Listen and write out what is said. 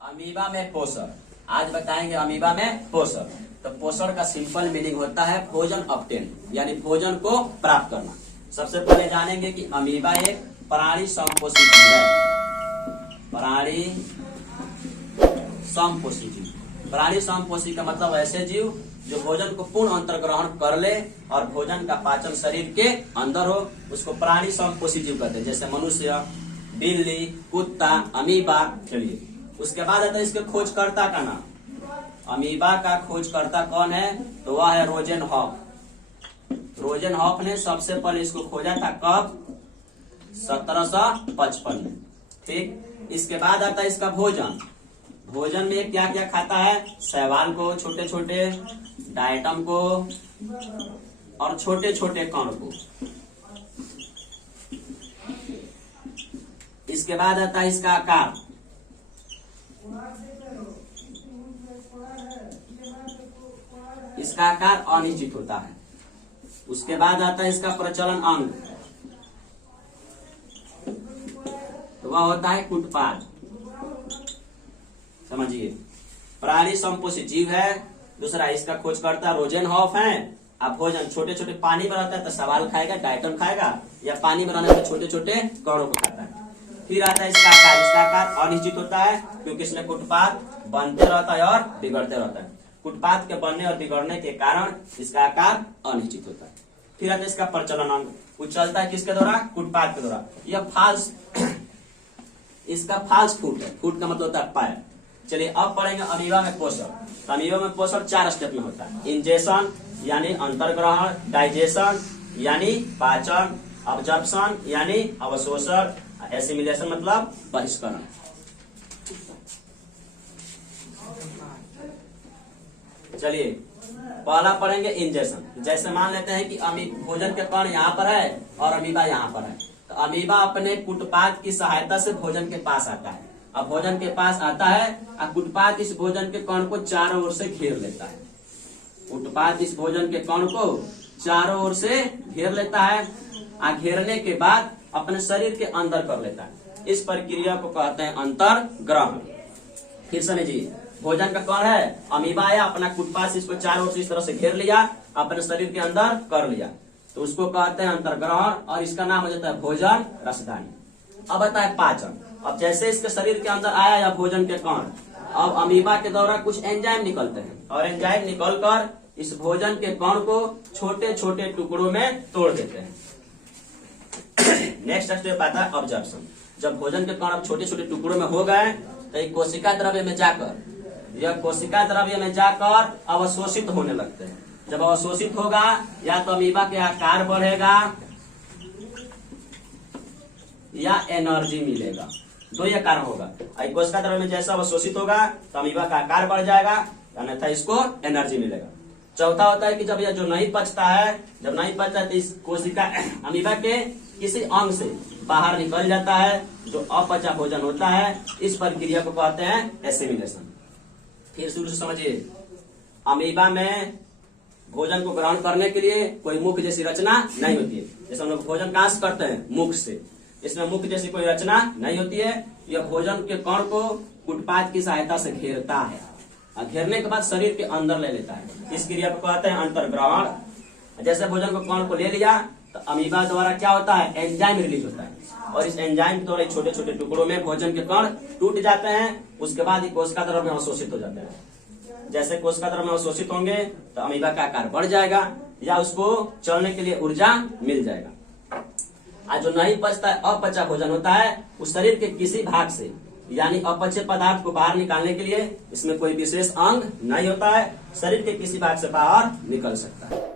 Amoeba में पोषण। आज बताएंगे अमीबा में पोषण। तो पोषण का सिंपल मीनिंग होता है भोजन ऑब्टेन, यानी भोजन को प्राप्त करना। सबसे पहले जानेंगे कि अमीबा एक प्राणी समपोषी जीव है। प्राणी समपोषी जीव। प्राणी समपोषी का मतलब ऐसे जीव जो भोजन को पूर्ण अंतर्ग्रहण कर ले और भोजन का पाचन शरीर के अंदर हो, उसको प्राणी समपोषी जीव कहते हैं। जैसे मनुष्य, बिल्ली, कुत्ता, अमीबा। चलिए, उसके बाद आता है इसके खोजकर्ता का नाम। अमीबा का खोजकर्ता कौन है? तो वह है रोजेनहॉफ। रोजेनहॉफ ने सबसे पहले इसको खोजा था कब? 1755 में। ठीक। इसके बाद आता है इसका भोजन। भोजन में क्या क्या खाता है? शैवाल को, छोटे छोटे डायटम को और छोटे छोटे कण को। इसके बाद आता है इसका आकार। इसका आकार अनिश्चित होता है। उसके बाद आता है इसका प्रचलन अंग, तो वह होता है कुटपाद। समझिए, प्राणी समपोषी जीव है। दूसरा, इसका खोजकर्ता रोजेनहॉफ है। अब भोजन छोटे छोटे पानी में रहता है तो सवाल खाएगा, डायटम खाएगा, या पानी में रहने से छोटे छोटे कणों को खाता है। फिर आता है इसका आकार। इसका आकार अनिश्चित होता है क्योंकि इसमें कुटपाद बनते रहता है और बिगड़ते रहता है। कुटपाद के बनने और बिगड़ने के कारण इसका आकार अनिश्चित होता है। फिर आता है इसका प्रचलन अंग। उछलता है किसके द्वारा? कुटपाद के द्वारा। यह फाल्स इसका फाल्स फुट है। फुट का मतलब होता है पैर। चलिए, अब पढ़ेंगे अमीबा में पोषण। तो अमीबा में पोषण 4 स्टेप में होता है। इंजेशन यानी अंतर्ग्रहण, डाइजेशन यानी पाचन, अब्जॉर्प्शन यानी अवशोषण, एसिमिलेशन मतलब बहिष्करण। चलिए, पहला पढ़ेंगे इंजेशन। जैसे मान लेते हैं कि भोजन के कण यहाँ पर है और अमीबा यहाँ पर है। तो अमीबा अपने कुटपाद की सहायता से भोजन के पास आता है। अब भोजन के पास आता है और कुटपाद इस भोजन के कण को चारों ओर से घेर लेता है। कुटपाद इस भोजन के कण को चारों ओर से घेर लेता है और घेरने के बाद अपने शरीर के अंदर कर लेता है। इस प्रक्रिया को कहते हैं अंतर्ग्रहण। फिर समझिए, भोजन का कण है, अमीबा आया, अपना कुटपाद इसको चारों ओर से इस तरह से घेर लिया, अपने शरीर के अंदर कर लिया, तो उसको कहते हैं अंतर्ग्रहण और इसका नाम हो जाता है भोजन रसदानी। अब आता है पाचन। अब जैसे इसके शरीर के अंदर आया या भोजन के कण, अब अमीबा के द्वारा कुछ एंजाइम निकलते हैं और एंजाइम निकलकर इस भोजन के कण को छोटे छोटे टुकड़ों में तोड़ देते हैं। नेक्स्ट स्टेप आता है अब्जॉर्प्शन। जब भोजन के कण अब छोटे छोटे टुकड़ों में हो गए तो एक कोशिका द्रव्य में जाकर, यह कोशिका द्रव्य में जाकर अवशोषित होने लगते हैं। जब अवशोषित होगा या तो अमीबा के आकार बढ़ेगा या एनर्जी मिलेगा। दो ये कारण होगा। कोशिका द्रव्य में जैसा अवशोषित होगा तो अमीबा का आकार बढ़ जाएगा, अन्यथा इसको एनर्जी मिलेगा। चौथा होता है कि जब यह जो नहीं पचता है, जब नहीं पचता है तो इस कोशिका अमीबा के किसी अंग से बाहर निकल जाता है, जो अपचा भोजन होता है। इस प्रक्रिया को कहते हैं एसिमिलेशन। फिर शुरू से समझिए, अमीबा में भोजन को ग्रहण करने के लिए कोई मुख जैसी रचना नहीं होती है। जैसे हम लोग भोजन कहां से करते हैं? मुख से। इसमें मुख जैसी कोई रचना नहीं होती है। यह भोजन के कण को कुटपाद की सहायता से घेरता है और घेरने के बाद शरीर के अंदर ले लेता है। इस क्रिया को कहते हैं अंतर्ग्रहण। जैसे भोजन को कण को ले लिया तो अमीबा द्वारा क्या होता है? एंजाइम रिलीज होता है और इस एंजाइम के द्वारा छोटे छोटे टुकड़ों में भोजन के कण टूट जाते हैं। उसके बाद ये कोशिका द्रव्य में अवशोषित हो जाते हैं। जैसे कोशिका द्रव्य में अवशोषित होंगे तो अमीबा का आकार बढ़ जाएगा या उसको चलने के लिए ऊर्जा मिल जाएगा। आज जो नहीं पचता है, अपचा भोजन होता है, उस शरीर के किसी भाग से यानी अपचे पदार्थ को बाहर निकालने के लिए इसमें कोई विशेष अंग नहीं होता है। शरीर के किसी भाग से बाहर निकल सकता है।